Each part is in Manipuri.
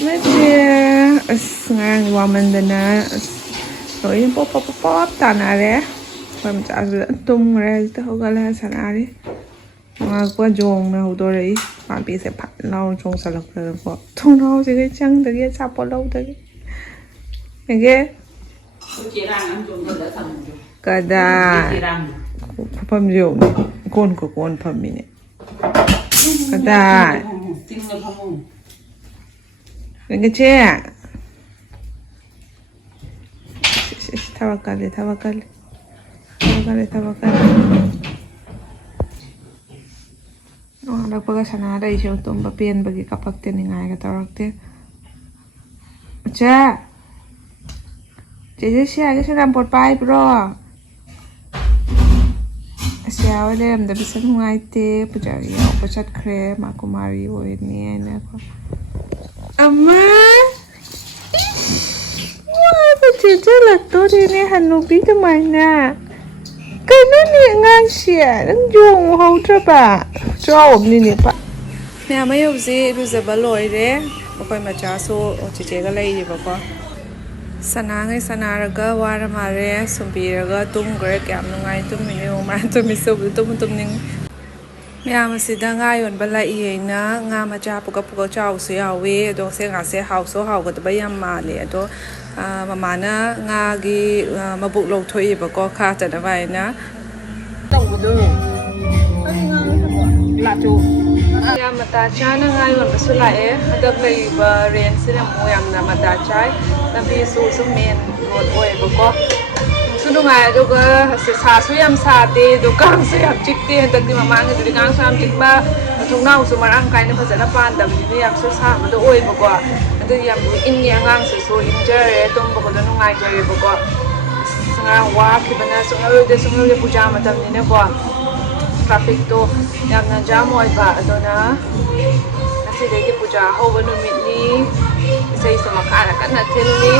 Macha, ngarang wamandana, loin pop tanare, pam chasla tum re ta hogala sanare. Ngakwa jong na hodore, papi se pat lau jong salak na po. Tung lau sige chang dagi sapo lau dagi. Ege? Kada. Pam jong, kon ko kon pam mine. Kada. Ege Tawakal. Nagpaga sana ada isu tum papian bagi kapak teningai kata waktu. Macha, jadi siapa sih rampot pai bro? Siapa deh, mda bisa nungai te, pujari ya, haojakhre, aku mari ini aku. Amma, wah, kecil lah tuh ini hanubi kemana? Karena nih ngasih, jong hau coba, jawab nih pak. Nih ama yuk sih, itu sebaloi deh, pokoknya macam so, cici galai di pokok. Sanaraga waramare, sumbiraga tumgrek yam nungai tumini uman tumiso tum Miyam sida ngayon bala iyena nga macha puka chaw su yawe do se nga se haw so haw gat bayam male do mamana nga gi mabuk lo thoi ba ko kha ta da bai na tong bu do la tu ya mata cha na ngayon ba su la e adak lai ba ren se na mo yam na mata chai na bi su men road oi ba ko nungaire juga sesasu yang sate dokang saya cikti hendak di mamang itu di kang sam cikba tungau sumarang kain pasal apa anda begini yang susah betul oi pokok itu yang ini yang ngang susu injere tum pokok dan nungaire pokok sekarang wah kibana sungai puja macam ini pokok traffic tu yang najam oi ba itu na nasi lagi puja hau benu mitni saya semakan akan nanti ni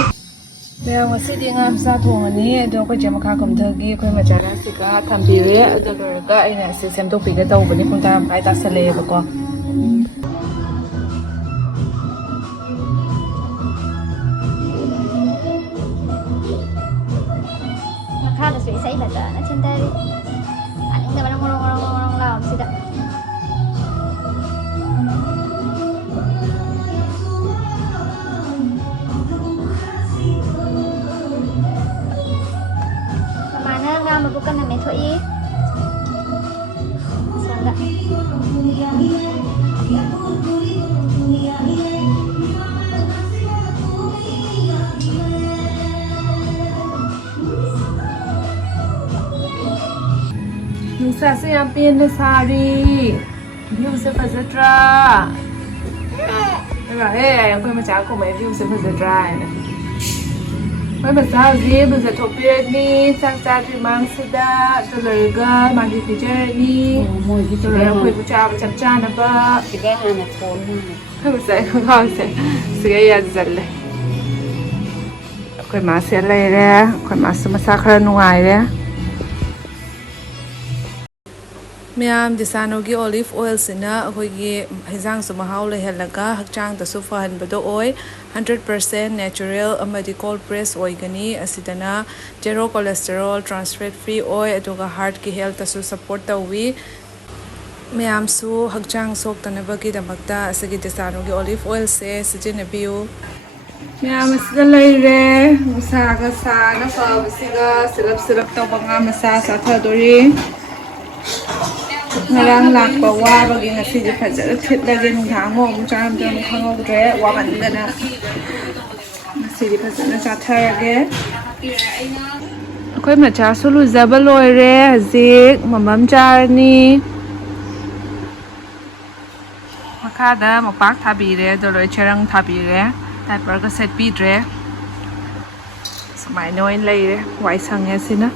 Kaya masih di ngam sa thong ani do ko jama kha kom thagi ko ma jara sika thambire adaga ina system to piga taw bani pung tam pai ta sale ba ko Macha da sui sai la da na chen dai ani da bana ngorong la sida bukan nama itu Sangga. Nusa siang pindah sari, view sepasedra. Yang kau macam aku main view sepasedra. Mấy bà sao gì bây giờ thuộc biệt đi sang xa thì mang seda tôi lời ga mang đi phía chơi đi tôi lời quay của cha chăm cha nè ba cái hàng này phồn hơi sẽ không sẽ cái gì rồi quay má sẽ lấy ra quay má sẽ massage khá nungaire ra Miyam disanogi olive oil sina akoigi hizang sumahau lehelaga hakchang da sufahan bado oi 100% natural amadi cold press oigani asidana zero cholesterol trans fat free oi aduga heart ki health asu support tawi Miyam su hakchang sok tanabagi damakta asigi disanogi olive oil se sijinabiu Miyam asida leire musaga sa na fa bisiga silap taw banga masa sa thadori Ngarang lak bawa bagi nasi je fajar thit lagi nunghang mo mucam jam khangau dre wa man gana nasi je fajar na cha thage akoi ma cha sulu zabaloi re hazik mamam charni makada mopak thabire doloi cherang thabire tai par ka set pi dre samai noi lei re wai sang ya sina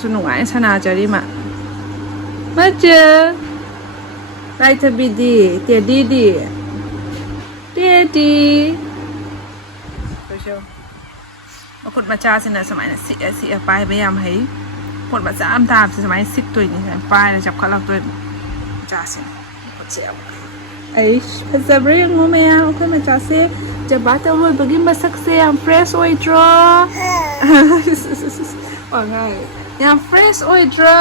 sunungai sana jari mak Macha Rai tabidi Tiadi Makut Macha sina samai na si pai bayam hai Makut Macha am tam sina samai sik tui ni pai na jap khalak tui Macha sina Makut ꯑꯩ ꯐꯖꯕ꯭ꯔꯥ ꯌꯦꯡꯉꯣ ꯃꯌꯥꯝ ꯑꯩꯈꯣꯏ ꯃꯆꯥꯁꯦ ꯖꯕꯥ ꯇꯧꯔꯣꯏꯕꯒꯤ ꯃꯁꯛꯁꯦ ꯌꯥꯝ ꯐ꯭ꯔꯦꯁ ꯑꯣꯏꯗ꯭ꯔꯣ? ꯋꯥꯉꯥꯡ ꯌꯥꯝ ꯐ꯭ꯔꯦꯁ ꯑꯣꯏꯗ꯭ꯔꯥ?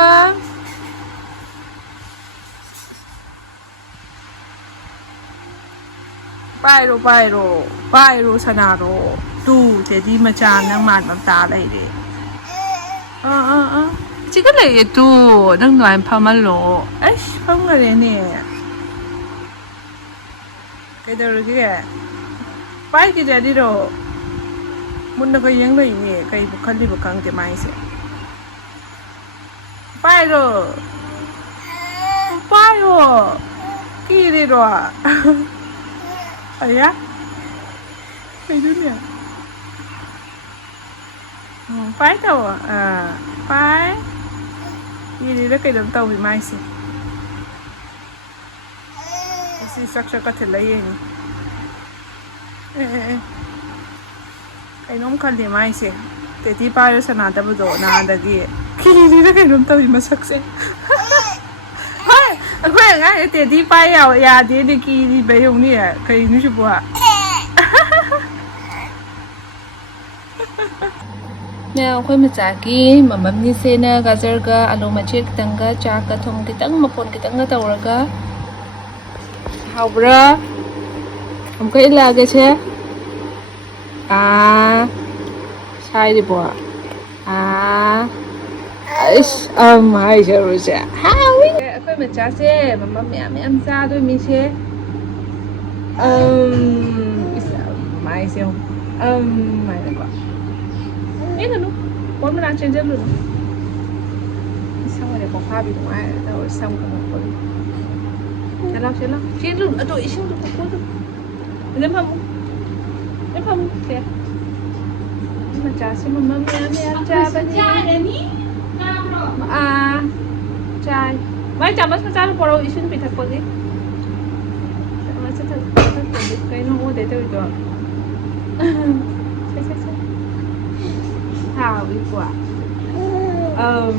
ꯄꯥꯏꯔꯣ ꯄꯥꯏꯔꯣ ꯄꯥꯏꯔꯣ ꯁꯅꯥꯔꯣ ꯇꯨ ꯇꯦꯗꯤ ꯃꯆꯥ ꯅꯪ ꯃꯥꯟꯕ ꯇꯥ ꯂꯩꯔꯦ. ꯁꯤꯒ ꯂꯩꯌꯦ ꯇꯨ ꯅꯪ ꯑꯗꯨꯃꯥꯏꯅ ꯐꯝꯍꯜꯂꯣ. ꯑꯩꯁ ꯐꯝꯈꯔꯦꯅꯦ. ꯀꯩꯗꯧꯔꯒꯦ? ꯄꯥꯏꯈꯤꯖꯔꯤꯔꯣ? ꯃꯨꯟꯅꯒ ꯌꯦꯡꯂꯛꯏꯅꯦ ꯀꯩꯕꯨ ꯈꯜꯂꯤꯕ ꯈꯪꯗꯦ ꯃꯥꯏꯁꯦ. ꯄꯥꯏꯔꯣ ꯄꯥꯏꯌꯣ ꯀꯤꯔꯤꯔꯣ? ꯑꯌꯥ ꯀꯩꯅꯣꯅꯦ? ꯄꯥꯏ ꯇꯧꯋꯣ ꯄꯥꯏ ꯀꯤꯔꯤꯔ ꯀꯩꯅꯣꯝ ꯇꯧꯏ ꯃꯥꯏꯁꯦ. ꯑꯁꯤ ꯆꯛ ꯊꯤꯜꯂ ꯌꯦꯡꯉꯤ. ꯀꯩꯅꯣꯝ ꯈꯜꯂꯤ ꯃꯥꯏꯁꯦ. ꯇꯦꯇꯤ ꯄꯥꯏꯔ ꯁꯥꯟꯅꯗꯕꯗꯣ ꯅꯍꯥꯟꯗꯒꯤ ꯀꯤꯔꯤꯔ ꯀꯩꯅꯣꯝ ꯇꯧꯏ ꯃꯁꯛꯁꯦ. ꯍꯣꯏ ꯑꯩꯈꯣꯏ ꯑꯉꯥꯡꯁꯦ ꯇꯦꯗꯤ ꯄꯥꯏ ꯌꯥꯗꯦꯅꯦ ꯀꯤꯔꯤꯕ ꯌꯦꯡꯉꯨꯅꯦ ꯀꯩꯅꯣ ꯁꯤꯕꯣ? ꯑꯩꯈꯣꯏ ꯃꯆꯥꯒꯤ ꯃꯃꯝꯅꯤꯁꯦꯅ ꯒꯥꯖꯔꯒ ꯑꯂꯨ ꯃꯆꯦꯠ ꯈꯤꯇꯪꯒ ꯆꯥꯛꯀ ꯊꯨꯝ ꯈꯤꯇꯪ ꯃꯄꯣꯟ ꯈꯤꯇꯪꯒ ꯇꯧꯔꯒ ꯍꯥꯎꯕ꯭ꯔꯥ? ꯑꯃꯨꯛꯀ ꯏꯜꯂꯛꯑꯒꯦꯁꯦ. ꯁꯥꯏꯔꯤꯕꯣ? ꯑꯩꯁ ꯍꯥꯏꯖꯔꯨꯁꯦ ꯍꯥꯎꯋꯤ. ꯑꯩꯈꯣꯏ ꯃꯆꯥꯁꯦ ꯃꯃꯝ ꯃꯌꯥꯝ ꯆꯥꯗꯣꯏ ꯃꯤꯁꯦ. ꯃꯥꯏꯁꯦ ꯍꯥꯏꯅꯀꯣ. ꯌꯦꯡꯒꯅꯨ ꯐꯣꯟ ꯃꯅꯥꯛ ꯆꯦꯟꯖꯜꯂꯨꯅꯨ. ꯁꯪꯒꯅꯦ ꯄꯣꯛꯈꯥꯕꯤ ꯅꯨꯡꯉꯥꯏꯔꯦ ꯇꯧꯔ ꯁꯝꯒꯅ ꯈꯣꯠꯂꯨ. ꯆꯦꯜꯂꯣ ꯆꯦꯜꯂꯨꯅꯨ ꯑꯗꯣ ꯏꯁꯤꯡꯗꯣ ꯄꯨꯈꯣꯗꯨ. ꯑꯗ ꯐꯝꯃꯨ ꯁꯦ. ꯃꯆꯥꯁꯤ ꯃꯃꯝ ꯃꯌꯥꯝ ꯆꯥꯕꯅꯤ. ꯆꯥꯏ. ꯃꯥꯏ ꯆꯥꯃꯁ ꯃꯆꯥꯗꯣ ꯄꯣꯔꯛꯎ ꯏꯁꯤꯡ ꯄꯤꯊꯛꯄꯒꯤ. ꯀꯩꯅꯣ ꯑꯣꯗꯩ ꯇꯧꯔꯤꯗꯣ? ꯁꯦ. Hào quá. Hào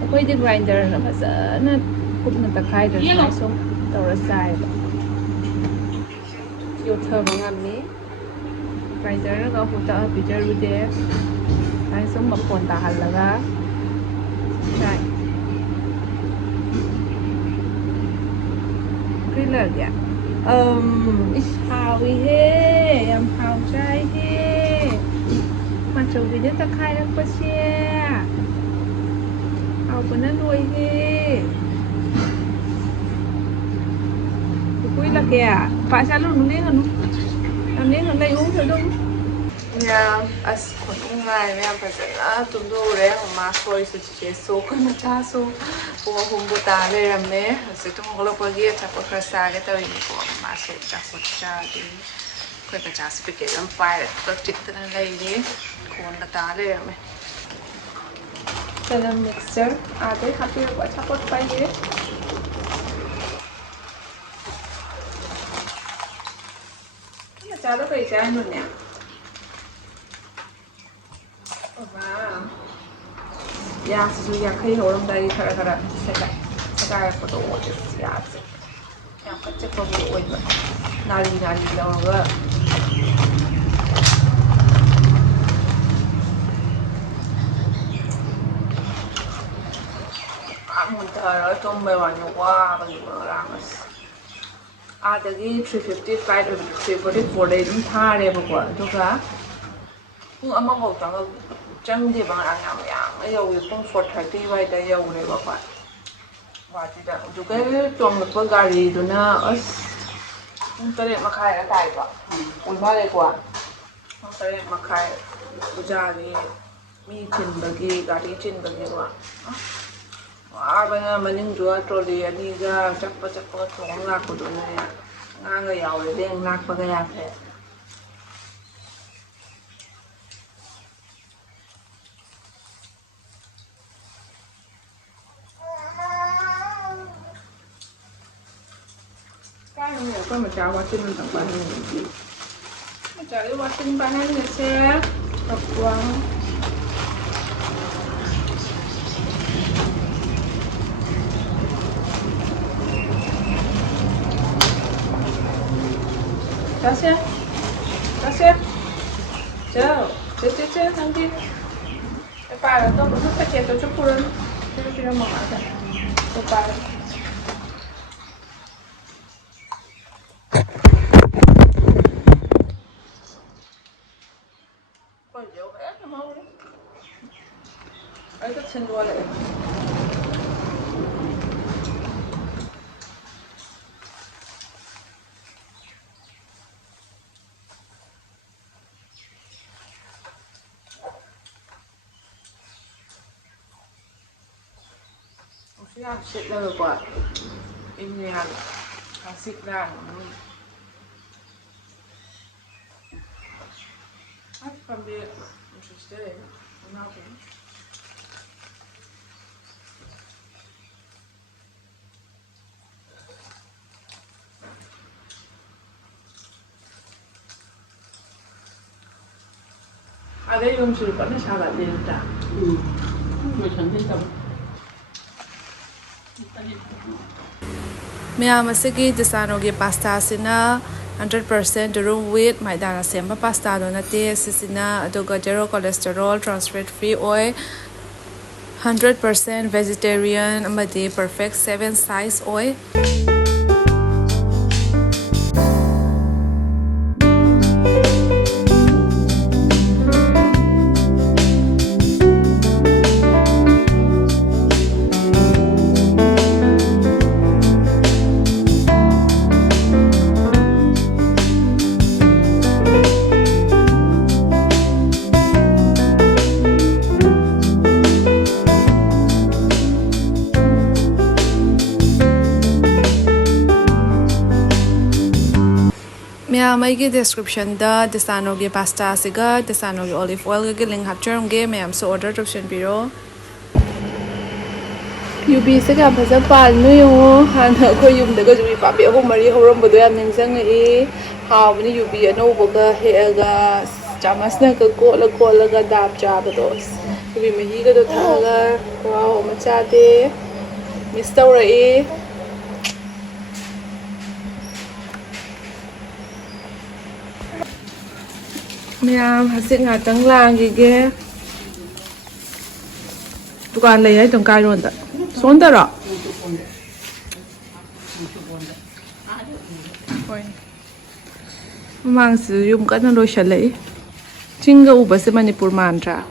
ꯑꯩꯈꯣꯏꯗꯤ ꯒ꯭ꯔꯥꯏꯟꯗꯔꯅ ꯐꯖꯅ ꯀꯨꯞꯅ ꯇꯛꯈꯥꯏꯗ꯭ꯔꯁꯨ ꯁꯨꯝ ꯇꯧꯔ ꯆꯥꯏꯕ. ꯌꯣꯠꯊꯕ ꯉꯝꯃꯤ. ꯒ꯭ꯔꯥꯏꯟꯗꯔꯅꯒ ꯍꯨꯠꯇꯛꯑ ꯄꯤꯖꯔꯨꯗꯦ. ꯑꯩ ꯁꯨꯝ ꯃꯐꯣꯟ ꯇꯥꯍꯜꯂꯒ ꯆꯥꯏ. ꯀꯩꯂꯔꯒꯦ? ꯍꯥꯎꯏꯍꯦ ꯌꯥꯝ ꯍꯥꯎꯖꯥꯏꯍꯦ ꯃꯆꯧꯕꯤꯅ ꯇꯛꯈꯥꯏꯔꯛꯄꯁꯦ. ꯍꯥꯎꯕꯅ ꯂꯣꯏꯍꯦ. ꯀꯨꯏꯂꯛꯀꯦ ꯆꯠꯂꯨꯅꯨ ꯂꯦꯡꯒꯅꯨ. ꯌꯥꯝ ꯂꯦꯡꯒꯅꯨ ꯂꯩꯌꯨ ꯑꯗꯨꯝ. ꯃꯌꯥꯝ ꯑꯁ ꯈꯨꯅꯨꯡꯉꯥꯏ ꯃꯌꯥꯝ ꯐꯖꯅ ꯇꯨꯝꯊꯣꯛꯎꯔꯦ. ꯃꯃꯥ ꯁꯣꯏꯁꯨ ꯆꯤꯆꯦꯁꯨ ꯑꯩꯈꯣꯏ ꯃꯆꯥꯁꯨ ꯄꯨꯡ 3ꯕꯨ ꯇꯥ ꯂꯩꯔꯝꯃꯦ. ꯍꯧꯖꯤꯛ ꯇꯨꯝ ꯍꯧꯒꯠꯂꯛꯄꯒꯤ ꯑꯆꯥꯄꯣꯠ ꯈꯔ ꯆꯥꯒꯦ ꯇꯧꯔꯤꯅꯤꯀꯣ. ꯃꯃꯥꯁꯨ ꯑꯆꯥꯄꯣꯠ ꯆꯥꯗꯦ. ꯑꯩꯈꯣꯏ ꯃꯆꯥꯁꯨ ꯄꯦꯀꯦꯠ ꯑꯃ ꯄꯥꯏꯔ ꯆꯤꯛꯇꯅ ꯂꯩꯔꯤ. ꯈꯣꯟꯒ ꯇꯥ ꯂꯩꯔꯝꯃꯦ. ꯆꯅꯝ ꯃꯤꯛꯁꯆꯔ ꯑꯥꯗꯩ ꯍꯥꯞꯄꯤꯔꯛꯄ ꯑꯆꯥꯄꯣꯠ ꯄꯥꯏꯔꯦ. ꯃꯆꯥꯗꯣ ꯀꯩ ꯆꯥꯏꯅꯣꯅꯦ? ꯌꯥꯁꯤꯁꯨ ꯌꯥꯡꯈꯩ ꯍꯧꯔꯝꯗꯥꯏꯒꯤ ꯈꯔ ꯁꯦꯒꯥꯏꯔꯛꯄꯗꯣ ꯑꯣꯏꯌꯦ ꯌꯥꯁꯦ. ꯌꯥꯝ ꯀꯟ ꯆꯤꯛꯄꯕꯨ ꯑꯣꯏꯕ. ꯅꯥꯔꯤ ꯇꯧꯔꯒ ꯃꯨꯟꯊꯔꯒ ꯇꯨꯝꯕꯩ ꯋꯥꯅꯤ ꯋꯥꯕꯒꯤ ꯉꯔꯥꯡ ꯑꯁ. ꯑꯥꯗꯒꯤ 350 ꯐ꯭ꯂꯥꯏꯠ ꯑꯣꯏꯕ 344ꯗꯩ ꯑꯗꯨꯝ ꯊꯥꯔꯦꯕꯀꯣ. ꯑꯗꯨꯒ ꯄꯨꯡ 1ꯐꯥꯎ ꯆꯪꯗꯦꯕ ꯉꯔꯥꯡ ꯌꯥꯝ ꯌꯥꯡꯅ ꯌꯧꯋꯦ. ꯄꯨꯡ 4:30 ꯋꯥꯏꯗ ꯌꯧꯔꯦꯕ ꯑꯩꯈꯣꯏ ꯒꯨꯋꯥꯍꯥꯇꯤꯗ. ꯑꯗꯨꯒ ꯇꯣꯡꯂꯛꯄ ꯒꯥꯔꯤꯗꯨꯅ ꯑꯁ ꯄꯨꯡ 8:30 ꯇꯥꯏꯀꯣ. ꯑꯣꯏꯃꯥꯜꯂꯦꯀꯣ. ꯄꯨꯡ 8:30 ꯄꯨꯖꯥꯒꯤ ꯃꯤ ꯆꯤꯟꯕꯒꯤ ꯒꯥꯔꯤ ꯆꯤꯟꯕꯒꯤꯀꯣ. ꯋꯥꯕꯅ ꯃꯅꯤꯡꯗꯨꯒ ꯇ꯭ꯔꯣꯂꯤ ꯑꯅꯤꯒ ꯆꯠꯄꯒ ꯊꯣꯡ ꯂꯥꯛꯄꯗꯨꯅꯅꯦ. ꯑꯉꯥꯡꯒ ꯌꯥꯎꯔꯦ ꯂꯦꯡ ꯂꯥꯛꯄꯒ ꯌꯥꯗ꯭ꯔꯦ. Có mà trao qua xin tặng bạn này. Mà trao đi qua xin bạn này xe. Tập quăng. 자세 자세 저 상디 빨아 또 무슨 패치에 또 초콜릿 이렇게 먹어야 또 빨아 이거 친구래 Siang sit lơ quá, im nhàn, sit ra. I can be interested. Nothing. Ada yung sulpan na salat nila. Miyam asigi desanogi pasta sina 100% durum wheat maidana semba pasta do nate sisina aduga zero cholesterol trans fat free oil 100% vegetarian amadi perfect 7 size oil Maya may description da desanogi pasta siga desanogi olive oil ge link hapchorumge mayam so order option biro UB siga phasa pal nu yo hana ko yum da ga jui pa be ho mari horom bodo yam ning sang e haw ni UB anouba ga he ga chamas na ka ko la ga dap cha ba do UB mahi ga do tha ga wow macha de Mr. Ray Ma'am, hasit nga tang lang gige. Dukan lay ay tong kairon ta. Sonda ra. Mang sử dụng cái nó đôi xả lệ. Chính cái uba se Manipur mantra.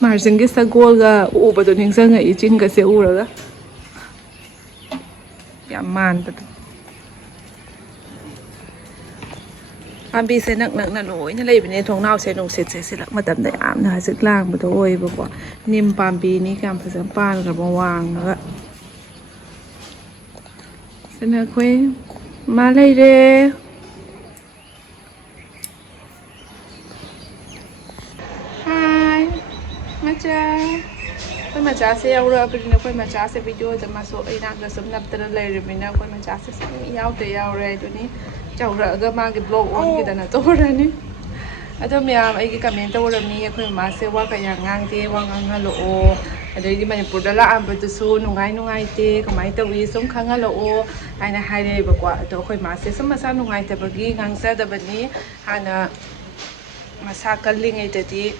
Mà chính cái sa gol ga uba to ning sang ngai chính cái se u ra. Ya man ta. Ambi se nak noi na lei bine thong nau se nong se lak matam da am na sik lang bu to oi bu ko nim pambi ni kam phasam pan ga ba wang ga se na khoi ma lei re hi Macha khoi Macha se yaw ra bine khoi Macha se video ja ma so ai nak ga sum nap tra lei re bine khoi Macha se sam yaw te yaw re tu ni chau ra ga ma cái blog on cái dana to ra ni ado miyam ai cái comment to ra ni khoi ma se wa ka yang ngang te wa ngang ha lo o adai di Manipur da la am tu su nungai te kamai to wi som khang ha lo o aina hai re ba kwa to khoi ma se sam sa nungai te ba gi ngang sa da ba ni hana masa kalling ai te ti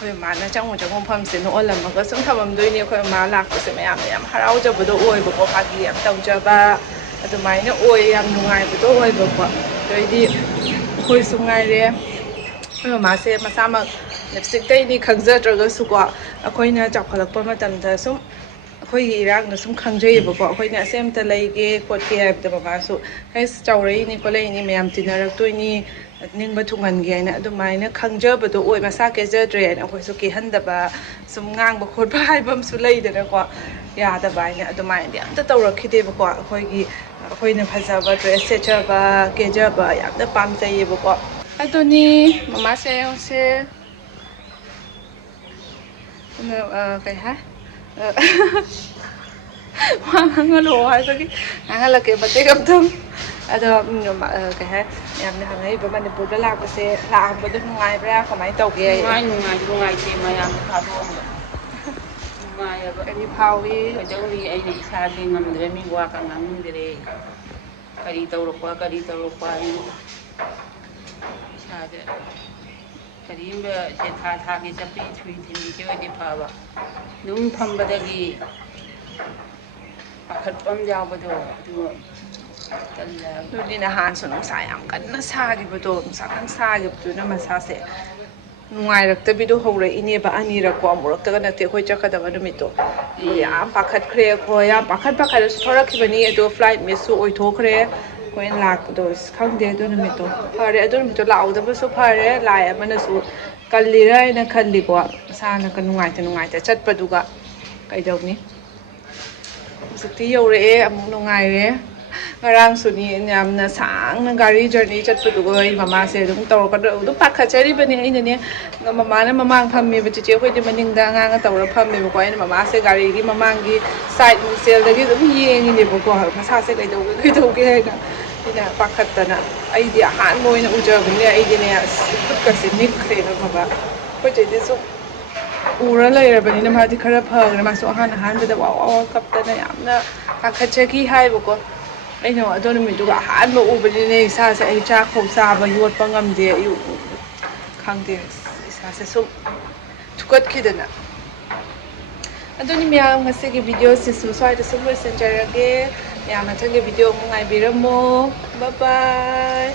khoi ma na chang pham se no olam ga som thamam doi ni khoi ma lak se mayam harau ja ba do oi ba ko pa gi am tau ja ba ꯑꯗꯨꯃꯥꯏꯅ ꯑꯣꯏ ꯌꯥꯝ ꯅꯨꯡꯉꯥꯏꯕꯗꯣ ꯑꯣꯏꯕꯀꯣ ꯑꯗꯩꯗꯤ ꯑꯩꯈꯣꯏꯁꯨ ꯉꯥꯏꯔꯦ ꯑꯩꯈꯣꯏ ꯃꯃꯥꯁꯦ ꯃꯁꯥꯃꯛ ꯂꯤꯞꯁꯇꯤꯛ ꯇꯩꯅꯤ ꯈꯪꯖꯗ꯭ꯔꯒꯁꯨꯀꯣ ꯑꯩꯈꯣꯏꯅ ꯆꯥꯎꯈꯠꯂꯛꯄ ꯃꯇꯝꯗ ꯁꯨꯝ ꯑꯩꯈꯣꯏꯒꯤ ꯏꯔꯥꯡꯅ ꯁꯨꯝ ꯈꯪꯖꯩꯌꯦꯕꯀꯣ ꯑꯩꯈꯣꯏꯅ ꯑꯁꯦꯝꯇ ꯂꯩꯒꯦ ꯈꯣꯠꯀꯦ ꯍꯥꯏꯕꯗ ꯃꯃꯥꯁꯨ ꯍꯩꯁ ꯆꯥꯎꯔꯛꯏꯅꯤ ꯈꯣꯠꯂꯛꯏꯅꯤ ꯃꯌꯥꯝ ꯇꯤꯟꯅꯔꯛꯇꯣꯏꯅꯤ ꯅꯤꯡꯕ ꯊꯨꯡꯍꯟꯒꯦ ꯍꯥꯏꯅ ꯑꯗꯨꯃꯥꯏꯅ ꯈꯪꯖꯕꯗꯣ ꯑꯣꯏ ꯃꯁꯥ ꯀꯦꯖꯗ꯭ꯔꯦ ꯍꯥꯏꯅ ꯑꯩꯈꯣꯏꯁꯨ ꯀꯦꯍꯟꯗꯕ ꯁꯨꯝ ꯉꯥꯡꯕ ꯈꯣꯠꯄ ꯍꯥꯏꯕ ꯑꯃꯁꯨ ꯂꯩꯗꯅꯀꯣ ꯌꯥꯗꯕ ꯍꯥꯏꯅ ꯑꯗꯨꯃꯥꯏꯅꯗꯤ ꯑꯝꯇ ꯇꯧꯔꯛꯈꯤꯗꯦꯕꯀꯣ ꯑꯩꯈꯣꯏꯅ ꯐꯖꯕ ꯗ꯭ꯔꯦꯁ ꯁꯦꯠꯆꯕ ꯀꯦꯖꯕ ꯌꯥꯝꯅ ꯄꯥꯝꯖꯩꯌꯦꯕꯀꯣ ꯑꯗꯨꯅꯤ ꯃꯃꯥꯁꯦ ꯍꯧꯁꯦ ꯀꯩ ꯍꯥꯏ ꯋꯥ ꯉꯥꯡꯍꯜꯂꯛꯑꯣ ꯍꯥꯏꯕꯒꯤ ꯉꯥꯡꯍꯜꯂꯛꯀꯦ ꯃꯇꯦꯛ ꯑꯝꯇꯪ ꯑꯗꯣ ꯀꯩ ꯍꯥꯏ ꯌꯥꯝꯅ ꯍꯪꯉꯛꯏꯕ ꯃꯅꯤꯄꯨꯔꯗ ꯂꯥꯛꯄꯁꯦ ꯂꯥꯛꯑꯝꯕꯗꯣ ꯅꯨꯡꯉꯥꯏꯕ꯭ꯔꯥ ꯀꯃꯥꯏꯅ ꯇꯧꯒꯦ ꯅꯨꯡꯉꯥꯏꯇꯦ ꯃꯌꯥꯝꯅ ꯊꯥꯗꯣꯛꯑꯝꯕ ꯅꯨꯡꯉꯥꯏꯑꯕ ꯀꯔꯤ ꯐꯥꯎꯏ ꯀꯩꯗꯧꯔꯤ ꯑꯩꯅ ꯏꯁꯥꯗꯤ ꯉꯝꯗ꯭ꯔꯦ ꯃꯤ ꯋꯥ ꯀ ꯉꯥꯡꯅꯤꯡꯗ꯭ꯔꯦ ꯀꯔꯤ ꯇꯧꯔꯛꯄ ꯍꯥꯏꯅ ꯏꯁꯥꯁꯦ ꯀꯔꯤꯝꯕ ꯁꯦꯟꯊꯥ ꯊꯥꯒꯤ ꯆꯠꯄꯤ ꯊꯨꯏ ꯊꯤꯟꯕꯤꯁꯦ ꯑꯣꯏꯗꯤ ꯐꯕ ꯑꯗꯨꯝ ꯐꯝꯕꯗꯒꯤ ꯄꯥꯈꯠꯄ ꯑꯃ ꯌꯥꯎꯕꯗꯣ ꯑꯗꯨ ꯇꯜꯂꯦ ꯍꯥꯏꯕ. ꯑꯗꯨꯗꯤ ꯅꯍꯥꯟꯁꯨ ꯅꯨꯡꯁꯥ ꯌꯥꯝ ꯀꯟꯅ ꯁꯥꯈꯤꯕꯗꯣ ꯅꯨꯡꯁꯥ ꯀꯟꯅ ꯁꯥꯈꯤꯕꯗꯨꯅ ꯃꯁꯥꯁꯦ ꯅꯨꯡꯉꯥꯏꯔꯛꯇꯕꯤꯗꯣ ꯍꯧꯔꯛꯏꯅꯦꯕ ꯑꯅꯤꯔꯛꯀꯣ ꯑꯃꯨꯔꯛꯇꯒ ꯅꯠꯇꯦ ꯑꯩꯈꯣꯏ ꯆꯠꯀꯗꯕ ꯅꯨꯃꯤꯠꯇꯣ ꯌꯥꯝ ꯄꯥꯈꯠꯈ꯭ꯔꯦ ꯑꯩꯈꯣꯏ ꯌꯥꯝ ꯄꯥꯈꯠꯂꯁꯨ ꯊꯧꯔꯛꯈꯤꯕꯅꯤ ꯑꯗꯣ ꯐ꯭ꯂꯥꯏꯠ ꯃꯤꯁꯁꯨ ꯑꯣꯏꯊꯣꯛꯈ꯭ꯔꯦ ꯑꯩꯈꯣꯏꯅ ꯂꯥꯛꯄꯗꯣ ꯈꯪꯗꯦ ꯑꯗꯨ ꯅꯨꯃꯤꯠꯇꯣ ꯐꯔꯦ ꯑꯗꯨ ꯅꯨꯃꯤꯠꯇꯣ ꯂꯥꯛꯍꯧꯗꯕꯁꯨ ꯐꯔꯦ ꯂꯥꯏ ꯑꯃꯅꯁꯨ ꯀꯜꯂꯤꯔ ꯍꯥꯏꯅ ꯈꯜꯂꯤꯀꯣ ꯃꯁꯥꯅ ꯅꯨꯡꯉꯥꯏꯇ ꯆꯠꯄꯗꯨꯒ ꯀꯩꯗꯧꯅꯤ ꯍꯧꯖꯤꯛꯇꯤ ꯌꯧꯔꯛꯑꯦ ꯑꯃꯨꯛ ꯅꯨꯡꯉꯥꯏꯔꯦ ꯉꯔꯥꯡꯁꯨꯅꯤ ꯌꯥꯝꯅ ꯁꯥꯡꯅ ꯒꯥꯔꯤ ꯖꯔꯅꯤ ꯆꯠꯄꯗꯨꯒ ꯑꯩ ꯃꯃꯥꯁꯦ ꯑꯗꯨꯝ ꯇꯧꯔꯛꯀꯗ꯭ꯔ ꯑꯗꯨꯝ ꯄꯥꯈꯠꯆꯔꯤꯕꯅꯦ ꯑꯩꯅꯅꯦ ꯃꯃꯥꯅ ꯃꯃꯥꯡ ꯐꯝꯃꯦꯕ ꯆꯤꯆꯦ ꯑꯩꯈꯣꯏꯗꯤ ꯃꯅꯤꯡꯗ ꯑꯉꯥꯡꯒ ꯇꯧꯔ ꯐꯝꯃꯦꯕꯀꯣ ꯑꯩꯅ ꯃꯃꯥꯁꯦ ꯒꯥꯔꯤꯒꯤ ꯃꯃꯥꯡꯒꯤ ꯁꯥꯏꯠ ꯃꯤꯡꯁꯦꯜꯗꯒꯤ ꯑꯗꯨꯝ ꯌꯦꯡꯉꯤꯅꯦꯕꯀꯣ ꯃꯁꯥꯁꯦ ꯀꯩꯗꯧꯒꯦ ꯍꯥꯏꯅ ꯑꯩꯅ ꯄꯥꯈꯠꯇꯅ ꯑꯩꯗꯤ ꯑꯍꯥꯟꯕ ꯑꯣꯏꯅ ꯎꯖꯕꯅꯤꯅꯦ ꯑꯩꯗꯤꯅꯦ ꯈꯨꯠꯀꯁꯦ ꯅꯤꯛꯈ꯭ꯔꯦꯕ ꯕꯕꯥ ꯑꯩꯈꯣꯏ ꯆꯦꯗꯤ ꯎꯔ ꯂꯩꯔꯕꯅꯤꯅ ꯃꯥꯗꯤ ꯈꯔ ꯐꯈ꯭ꯔꯦ ꯃꯥꯁꯨ ꯑꯍꯥꯟꯕꯗ ꯋꯥ ꯀꯞꯇꯅ ꯌꯥꯝꯅ ꯄꯥꯈꯠꯆꯈꯤ ꯍꯥꯏꯕꯀꯣ ꯑꯩꯅ ꯑꯗꯣ ꯅꯨꯃꯤꯠꯇꯨꯒ ꯑꯍꯥꯟꯕ ꯎꯕꯅꯤꯅꯦ ꯏꯁꯥꯁꯦ ꯑꯩ ꯆꯥꯛꯐꯥꯎ ꯆꯥꯕ ꯌꯣꯠꯄ ꯉꯝꯗꯦ ꯑꯌꯨꯛ ꯈꯪꯗꯦ ꯏꯁꯥꯁꯦ ꯁꯨꯝ ꯊꯨꯀꯠꯈꯤꯗꯅ ꯑꯗꯨꯅꯤ ꯃꯌꯥꯝ ꯉꯁꯤꯒꯤ ꯚꯤꯗꯤꯑꯣꯁꯤꯁꯨ ꯁ꯭ꯋꯥꯏꯗ ꯁꯨꯝ ꯂꯣꯏꯁꯤꯟꯖꯔꯒꯦ ꯃꯌꯥꯝ ꯃꯊꯪꯒꯤ ꯚꯤꯗꯤꯑꯣ ꯑꯃꯨꯛ ꯉꯥꯏꯕꯤꯔꯝꯃꯣ ꯕꯥꯏ ꯕꯥꯏ